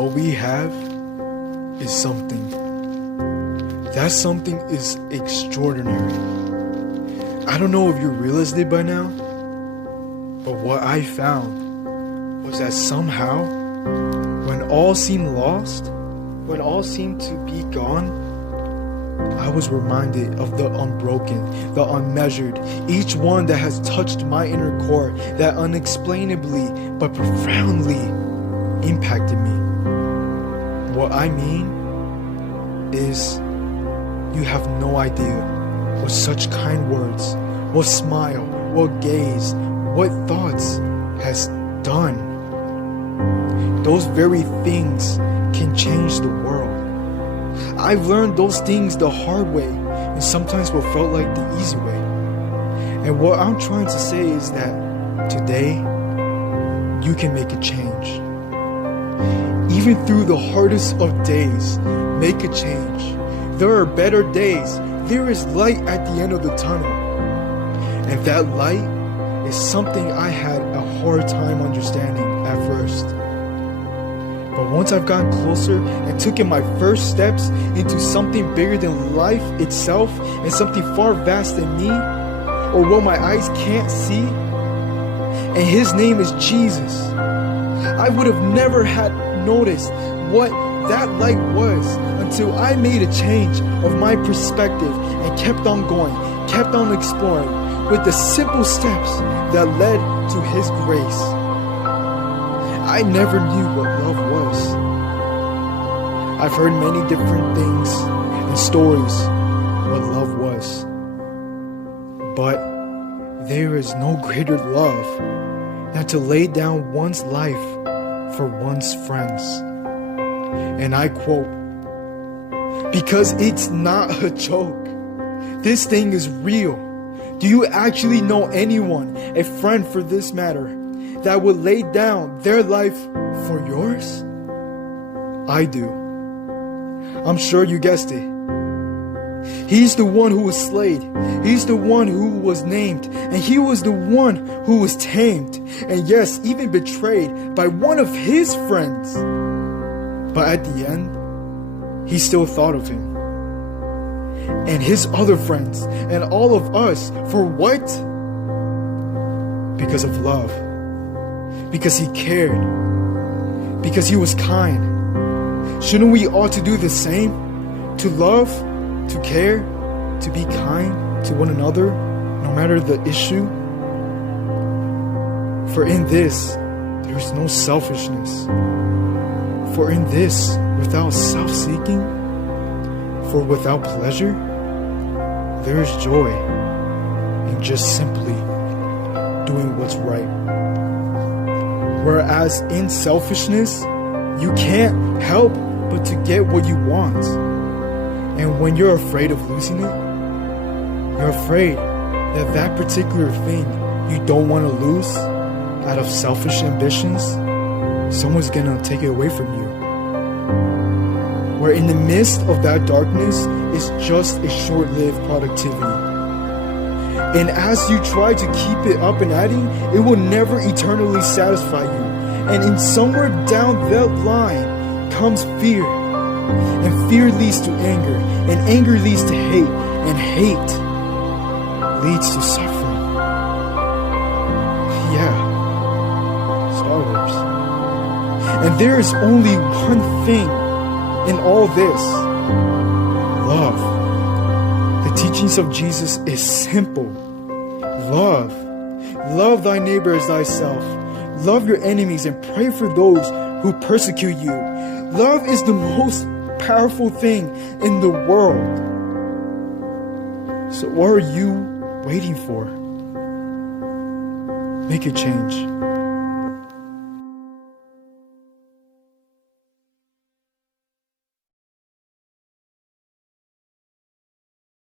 what we have is something. That something is extraordinary. I don't know if you realized it by now, but what I found was that somehow, when all seemed lost, when all seemed to be gone, I was reminded of the unbroken, the unmeasured, each one that has touched my inner core, that unexplainably but profoundly impacted me. What I mean is, you have no idea what such kind words, what smile, what gaze, what thoughts has done. Those very things can change the world. I've learned those things the hard way, and sometimes what felt like the easy way. And what I'm trying to say is that today, you can make a change. Even through the hardest of days, make a change. There are better days. There is light at the end of the tunnel. And that light is something I had a hard time understanding at first. But once I've gotten closer and taken my first steps into something bigger than life itself and something far vast than me, or what my eyes can't see, and His name is Jesus, I would have never had noticed what that light was until I made a change of my perspective and kept on going, kept on exploring with the simple steps that led to His grace. I never knew what love was. I've heard many different things and stories what love was. But there is no greater love than to lay down one's life for one's friends. And I quote, because it's not a joke. This thing is real. Do you actually know anyone, a friend for this matter, that would lay down their life for yours? I do. I'm sure you guessed it. He's the one who was slayed. He's the one who was named. And He was the one who was tamed. And yes, even betrayed by one of His friends. But at the end, He still thought of him and His other friends and all of us. For what? Because of love. Because He cared. Because He was kind. Shouldn't we ought to do the same? To love, to care, to be kind to one another, no matter the issue? For in this, there is no selfishness. For in this, without self-seeking, for without pleasure, there is joy in just simply doing what's right. Whereas in selfishness, you can't help but to get what you want. And when you're afraid of losing it, you're afraid that that particular thing you don't want to lose out of selfish ambitions, someone's gonna take it away from you. Where in the midst of that darkness is just a short-lived productivity. And as you try to keep it up and adding, it will never eternally satisfy you. And in somewhere down that line comes fear. And fear leads to anger. And anger leads to hate. And hate leads to suffering. Yeah, Star Wars. And there is only one thing in all this: love. The teachings of Jesus is simple. Love. Love thy neighbor as thyself. Love your enemies and pray for those who persecute you. Love is the most powerful thing in the world. So what are you waiting for? Make a change.